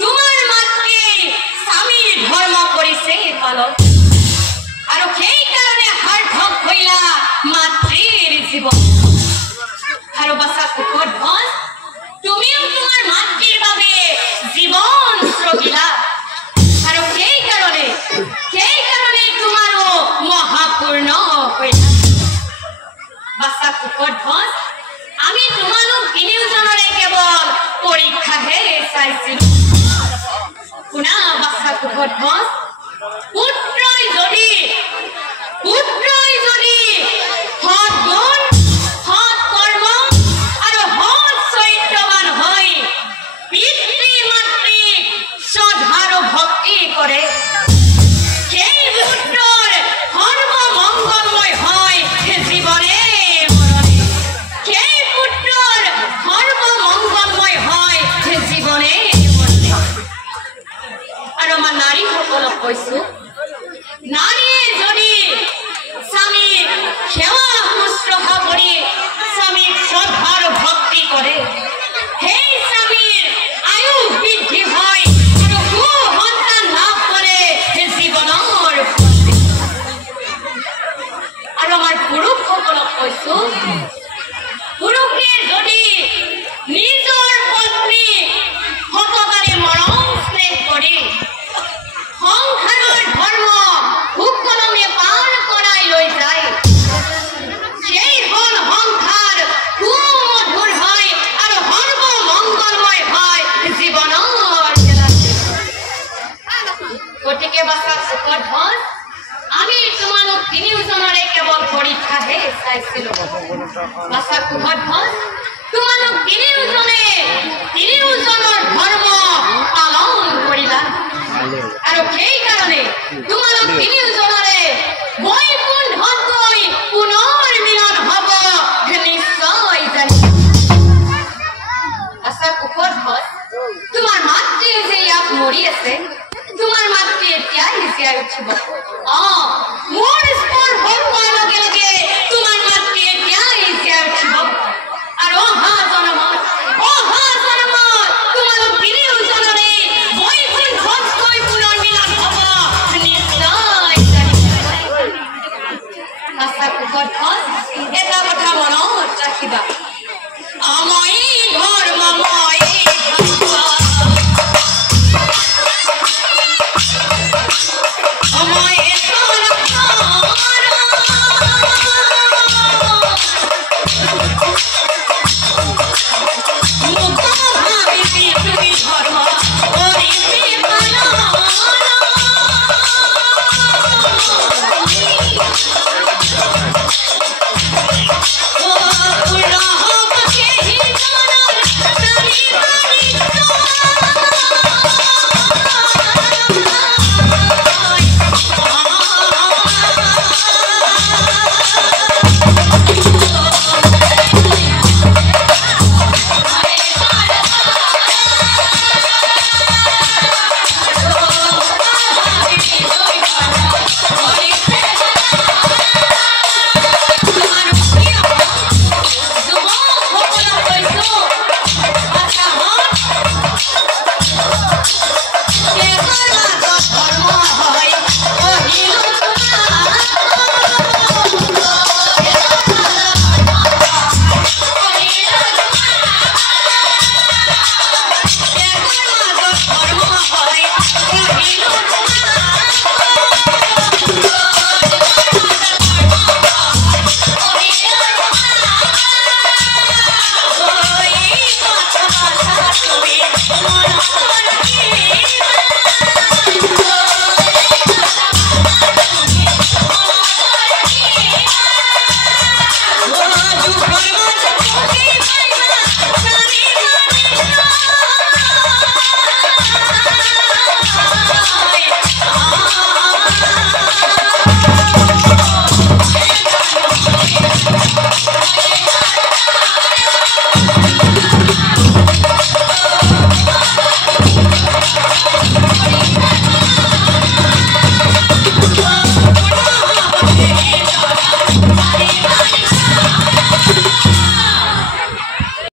তোমার মাতৃ স্বামী ধর্ম করিছে পালক আর সেই কারণে হার্থক হইলা মাতৃর জীবন আর বাসা কুকুর ধন তুমিও তোমার মাতৃর ভাবে জীবন শ্রগিলা আর সেই কারণে তোমারও মহাপূর্ণ হইলা বাসা কুকুর ধন আমি তোমারও তিনিজনরে কেবল পরীক্ষা হে চাইছিল শুনা বাসা কুকুর ধন পুত্ৰই যদি সৎ গুণ সৎ কৰ্ম আৰু সৎ চৰিত্ৰৱান হৈ পিতৃ মাতৃক শ্ৰদ্ধা আৰু ভক্তি কৰে সেই পুত্ৰৰ সৰ্বমংগলময় হয় জীৱনে মৰণে সেই পুত্ৰৰ সৰ্বমংগলময় হয় জীৱনে মৰণে আৰু আমাৰ নাৰীসকলক কৈছো নারীয়ে যদি স্বামীর সেবা শুশ্রূষা করে স্বামীর শ্রদ্ধার ভক্তি করে সেই স্বামীর আয়ু বৃদ্ধি হয় আর সুসন্তান লাভ করে জীবনের আর আমার পুরুষসকলক কৈছো পুরুষে যদি নিজৰ পত্নী সততাৰে মৰম স্নেহ কৰি সংসাৰৰ ধৰ্ম সুকলমে পাৰ কৰাই লৈ যায় সেইখন সংসাৰ সুমধুৰ হয় আৰু সৰ্বমংগলময় হয় জীৱনৰ গতিকে বাছা সুখৰ ধন আমি তোমালোক তিনিওজনৰে কেৱল পৰীক্ষাহে চাইছিলো বাছা সুখৰ ধন তোমালোক তিনিওজনৰ ধৰ্ম পালন কৰিলা আৰু সেই কাৰণে তোমালোক তিনিওজনৰে বৈকুণ্ঠত গৈ পুনৰ মিলন হ'ব নিশ্চয় জানি আশা কুকুৰ ধন তোমাৰ মাতৃয়ে যে ইয়াত মৰি আছে তোমাৰ মাতৃ এতিয়াই জীয়াই উঠিব মোৰ স্পৰ্শ হোৱাৰ লগে লগে তোমাৰ মাতৃ এতিয়াই জীয়াই উঠিব আৰু অহা জনমত তোমালোক তিনিওজনৰে বৈকুণ্ঠত গৈ পুনৰ মিলন হ'ব নিশ্চয় জানি আশা কুকুৰ ধন এটা কথা মনত ৰাখিবা মই